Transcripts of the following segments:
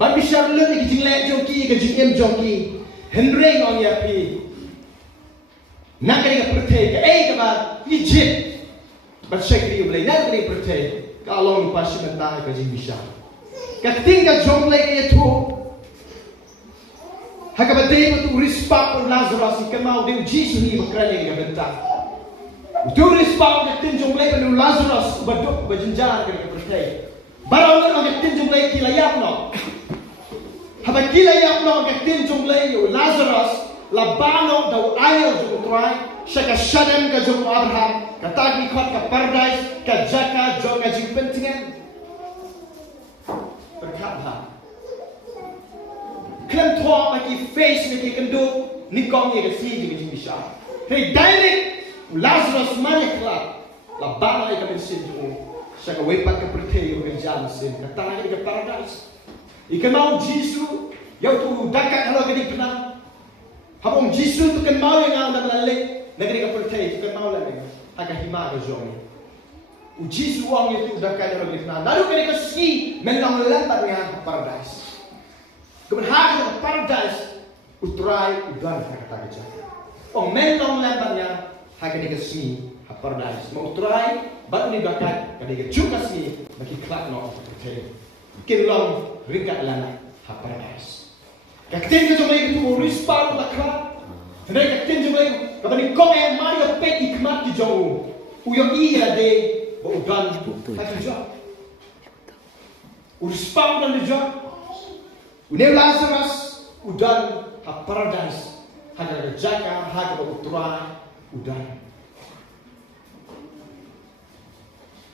ban bishar le ni jing le jongki ke jing em jongki henre ngong ya pi nak ni ka protect ka ba Egypt ban shakri ble nak ni protect ka long pa shimenta ka jing bishar ka tinga jong le ke tu haka ba de tu respect Lazarus ka mau de Jesus ni makrane ka benta tu respect ka tin jong le ka Lazarus ba dok ba jinjar ka protect barang orang yang tin jumlah kilayap no, habis kilayap no yang tin jumlah yo Lazarus, labano daw ayaw jumutray, siya ka Sodom ka jumut Abraham, katagi kot ka paradise, ka jaka jong ka jingpentingan, berkata, klan tua maki face maki kendo, nikong ye kasi jing bisa, hey direct Lazarus mana kelak, labano ay kami sinjung. Siya ka way pagka-pertay yung ganyan ka tangan ka paradise. Ika mau Jisu, yaw tu dakat halo ka di penang. Habang Jisu tu kan mau yang ang namalalik, nagari ka pertay, tu kan mau lang aga hima ka zong. U Jisu wang itu dakat halo ka di penang. Lalu ka di ka si, menang lambat nga paradise. Kemudian ka paradise, utray, udan ka kata ka. O menang lambat nga, haka di ka si, paradise. Mau utray, baru ni bakat kadang juga sih bagi kelak no percaya kilong ringkat lana paradise kakten ke jomai itu rispal lakra hendai kakten jomai kadang kong yang mari pek ikmat di jauh uyo iya de bodan tak jauh rispal dan jauh udah Lazarus udan paradise hada jaka hada utrai udan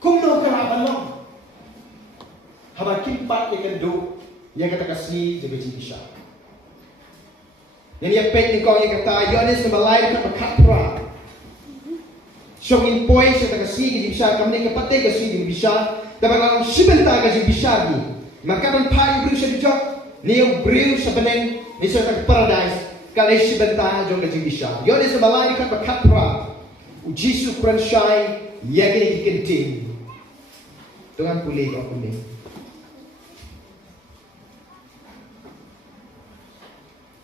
kung no karaban no haba kimpat yang kendo yang kata kasih jaga jibisha yang ia pek ni kau yang kata Yohanes namalai dekat makapra syongin poi saya kata kasih jibisha kami kapate kasih jibisha dapat lang sibenta kasih jibisha ni maka dan pai beri saya dijak ni yang beri sebenarnya ni saya kata paradise kalau sibenta jong kasih jibisha Yohanes namalai dekat makapra ujisu kuran syai yang kini dikenting dengan pulih kau kuning.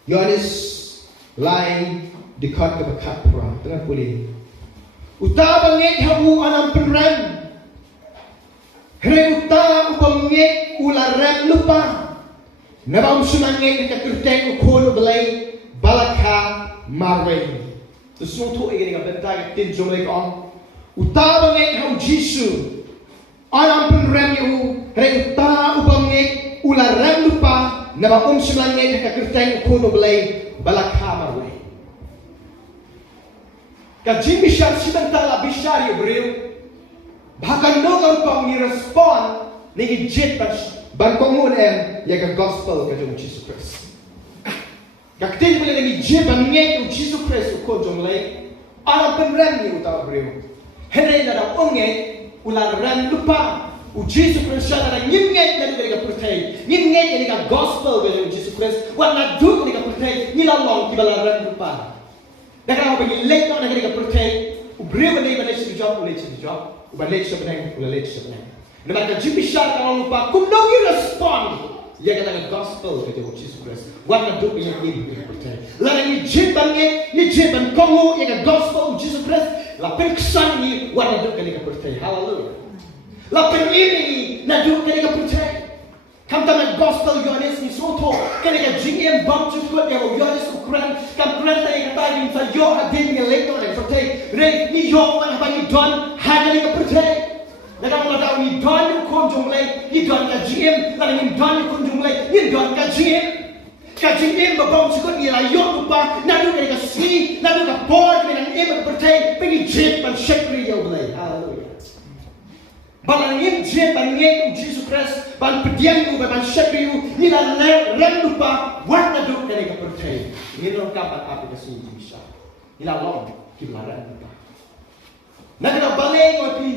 Yohanes lain dekat ke Bekapra dengan pulih. Uta bangit habu anam penrem. Hre uta bangit ularem lupa. Nabam sunangit dekat kerteng ukul belai balaka marway. Sesuatu yang kita bentak tinjau lagi on. Uta bangit habu Jisu. Anam penrem yu renta ubangit ularem lupa nama semangit ka kerteng kuno belai balakhamar we ka jimi syar sibentala bishar yu breu bahkan nogan pang ni respond ni jet ban komun ya ka gospel ka jong Jesus Christ ka ktin bele ni jet ban ngai Jesus Christ ko jong lay anam penrem yu ta breu henai na onge ular lupa Jesus Christ na nyinget na dito ka percaya nyinget na ka gospel ng Jesus Christ wala duk na ka percaya nilalong kibalaran lupa nakara mo bagi late na ka percaya ubriw na ibalik sa job ubalik sa benang ulit sa benang naman ka jibisar ka lupa kung no you respond ya ka na gospel ng Jesus Christ wala duk na ka percaya lala ni jiban kongo ya ka gospel ng Jesus Christ la peksan ni wala duk na ka percaya hallelujah lapang ini naduk kena percaya. Kam tangan gospel Yohanes ni soto kena jingem bang cukup ya Yohanes ukuran kam ukuran tadi kata ini saya yo hadir ni lektor dan percaya. Re ni yo mana bagi don hadir ni percaya. Nakam mula tahu ni don ni kunjung leh ni don ka jingem lalu ni don ni kunjung leh ni don ka jingem bang cukup ni lah yo lupa naduk kena si naduk ka board kena ni percaya pergi jet pan shekri yo belai. Hallelujah. Balangin jet balangin Jesus Christ ban pedian ku ban shekri ku ni la rem lupa warna duk kena ka percaya ni ron kapan aplikasi bisa ni la long kibaran lupa nak kena balai ngopi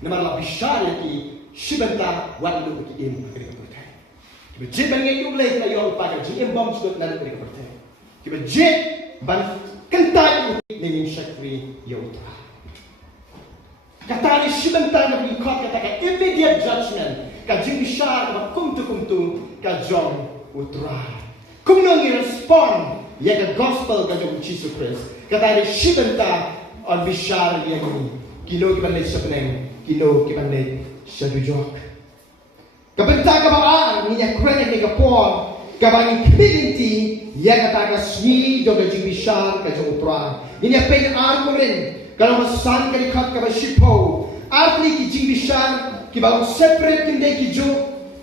nama la bishar yaki shibanta warna duk ki em kena ka percaya kiba jet balangin ku lay kena yo lupa ka jet em bom sukut na kena ka percaya kiba jet ban kentai ningin syakri yautra Kata ni sebentar na ikot kata ka immediate judgment. Ka jing bishar ka kumtu ka jong utrai. Kung nang i-respond ya ka gospel ka jong Jesus Christ. Kata ni sebentar on bishar ya ni. Kino kibanay sa peneng, kino kibanay sa dujok. Kabenta ka ba niya krenek ni kapon, kabang community ya kata ka sni jong ka jing bishar ka jong utrai. Niya pengen arko rin. Kalau masan kali kat kaba shipo, arti ki jing bishar, ki baru separate kinde ki jo,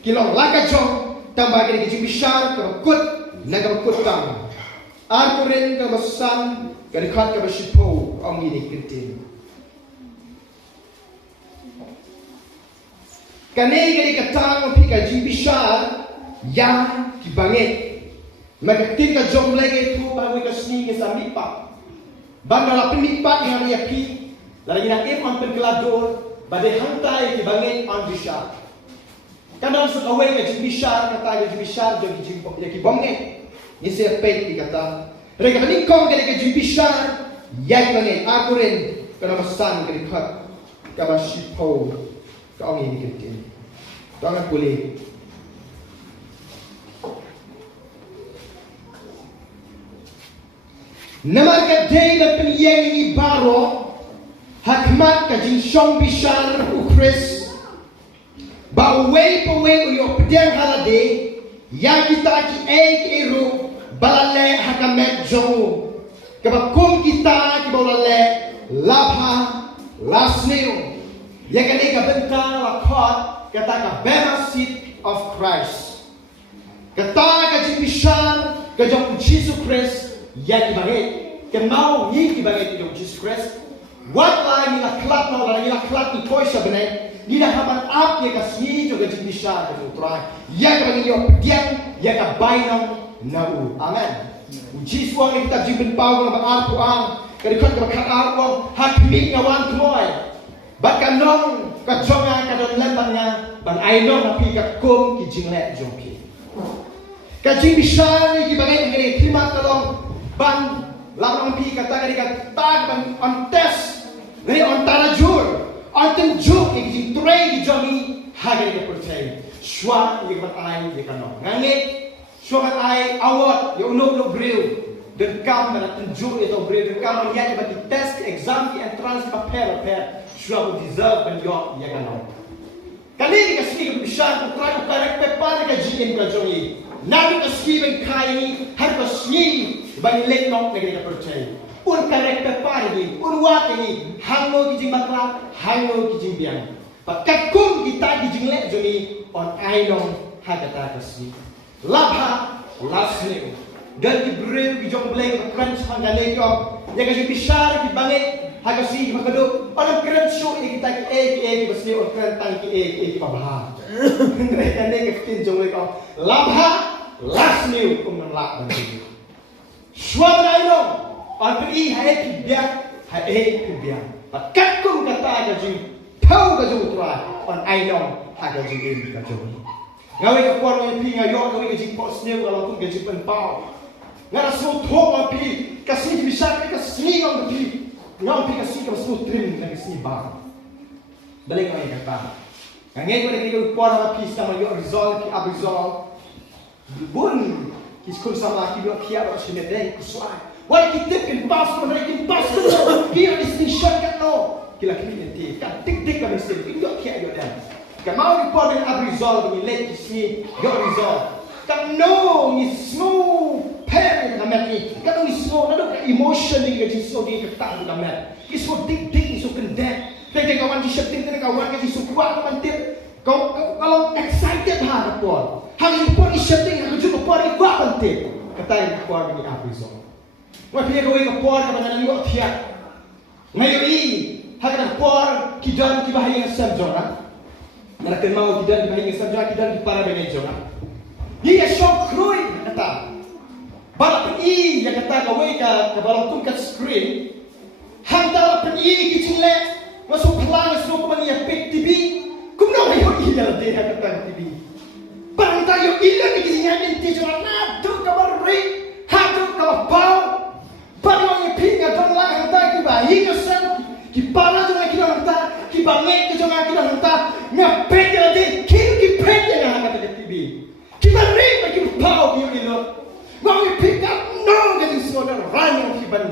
ki long laka jong, tambah kali ki jing bishar, kaba kut, naga kut tang. Arti rin kalau masan kali kat kaba shipo, ang ini kintin. Kanai kali katang pi ka jing bishar, yang ki bangit. Magatin ka jong lagi tu baru ka sni ke samipa. Bangga la penipat yang dia pi, lagi nak on penkelador, badai hantai ki bangit on bishar. Kadang suka away ke jing bishar, kata ke jing bishar jadi jing ya ki bangit. Ni saya pek di kata. Mereka menikong ke jing bishar, ya ki bangit. Aku rin kena masan ke dekat kaba shipo. Kau ni kentin. Jangan boleh. Naman ka day na piniyang ni baro, hakmat ka jing siyong bishar u Chris, ba uway pa uway u yung pediang halade, yang kita ki ero, balale hakamet jong, kabakum kita ki balale, labha, lasneo, yang kanay kabenta lakot, kata ka bema seat of Christ, kata ka jing bishar, ka jong Jesus Christ, ya dibangit, kenal ni dibangit yung Jesus Christ. What lah ni laklat no, lah ni laklat ni koi sa benar. Ni dah haman up ya kasih juga jadi bisa kemudian. Ya kebangit yung diam, ya kebainam nau. Amen. Uji suang ni kita jibin pau ng Al-Quran. Kadikot kebakat Al-Quran hakmit ngawan tumoy. Bahkan nong kajonga kadon lembangnya ban ainong napi kakum kijinglet jongki. Kajing bisa ni dibangit ngeri terima tolong. Ban lamang pi kata kata tag ban on test ni on tanajur on tenjuk iki tray di jomi hage ke percaya shwa ye kan ai ye kan ngangit shwa kan ai awat ye unok bril dan kam na tenjuk itu bril dan kam ya ba test exam ki entrance paper shwa ko deserve ban yo ye kan kali ka sini ke bishan try correct paper ka jin ka jomi nabi ka Stephen kai har ba sini bagi leknok negeri percaya. Un karakter pari, un wat ini, hango kijing bakla, hango kijing biang. Pakakum kita kijing lek joni on ainong hagata kasih. Labha lasne. Dan dibril kijong blek crunch hangale ko. Ya kasi bishar ki bangit hagasi makado. Palang keren show ini kita ki basni on keren tang ki pabha. Mereka ne ke jong lek ko. Labha lasne kum nang lak dan Suara itu, antri hai kibiang. Kat kum kata kajing, tahu kajing uturai, on ainong kajing ini kajing. Ngawi kapuan yang pi ngayon, ngawi kajing pot snew kalau pun kajing penpau. Ngara semua thong pi, kasih bisa kasih ngam pi, ngam pi kasih kasih semua trim dan kasih bang. Balik ngawi kata. Ngawi kajing kapuan pi sama yo result ki abresol, bun. Iskul sama kita kia baru sini deh kusuai. Wah kita pas kia di sini shortcut no. Kila nanti kan tik kami sini kita kia yo dah. Kamau report dengan abresol kami let di sini yo result. Kan no ni snow pen kami ni. Kan ni snow nado emotion ni kita snow di ketang kami. Isu tik isu kendek. Kita kawan di shifting kita kawan kita isu kuat kami. Kalau excited ha report. Hang report is shifting, hang juga report is kuat penting. Kata yang report ini apa so? Wah dia kau report kepada orang yang tiap. Ngayon ini, hang report kidan di bahaya sabjona. Mereka mau kidan di bahaya sabjona, kidan di para benejona. Dia shock krui kata. Balap ini yang kata kau ke balap tungkat screen. Hang dalam ini kicile masuk pelang masuk kemana pek TV. Kumno ngayon ini dalam dia kata TV. Barang tayo ilan ni kisah inti jual nado kabari, hado kabau. Barang yang pinga don lang handa kiba hingasan, kipala don lang kiba handa, kiba bangit ke jangan kita hentak ngapet ke lagi ki pet yang hanga ke TV kita ring bagi pau ki ilo mau pick up no ke semua orang ki ban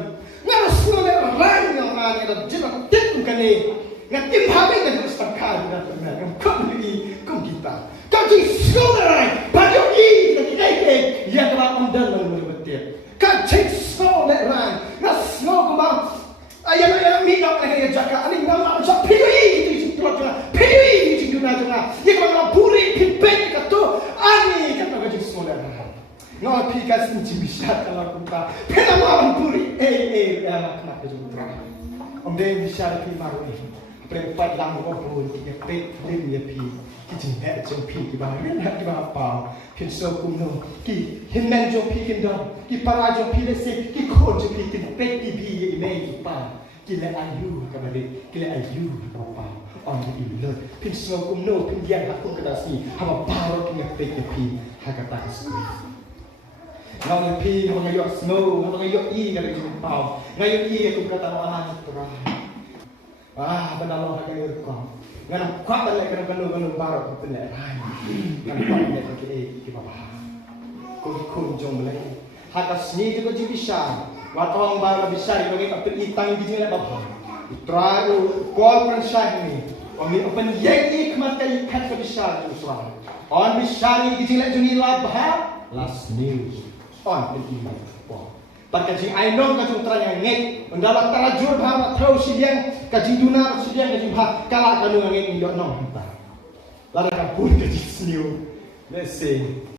ngara semua orang yang ada jelas tek kan ni ngatim habis kan terus pakar dan ngam kom ni kom kita kaji semua orang bagi i kita ke ya kalau ondan lalu betul kaji semua orang nas semua kembang ayam minyak lagi jaga ani nama macam PUI itu pelajang PUI itu guna yang mana buri pipet kata ani kata gaji semua no pikas ini bisa kalau kita penama buri nak kerja putra om dia bisa pi maru ini perempat lang pun tiga pet lim ya pi kijing pet jom pi di bawah nak di bawah apa pinso kumno ki hinmen jom pi kindam ki para jom pi lesi ki kon jom pi kin pet di pi ime pa kila ayu kabalik kila ayu apa on di lo pinso kumno pindian aku kedasi haba paro kin pet di pi hakata kas Ngau pi ngayok snow ngayok i kada jumpa ngayok i aku kata mahan terang benar loh agak kau. Ngan kuat lagi kanu baru punya rai. Ngan kuat lagi kita bawah. Kau jom lagi. Hakas ni juga bisa. Watong baru bisa bagi apa itang di sini bawah. Try call franchise ni. Kami open yang kematai kat bisa tu suara. On bisa ni di sini juni labah. Last news. On ini. Pagkajing ainom kajung terang ngek mendalam tarajur bahwa tahu siang kajing dunar siang kajing bah kala kanu ngek indok nom. Lara kapun kajing sniu. Let's see.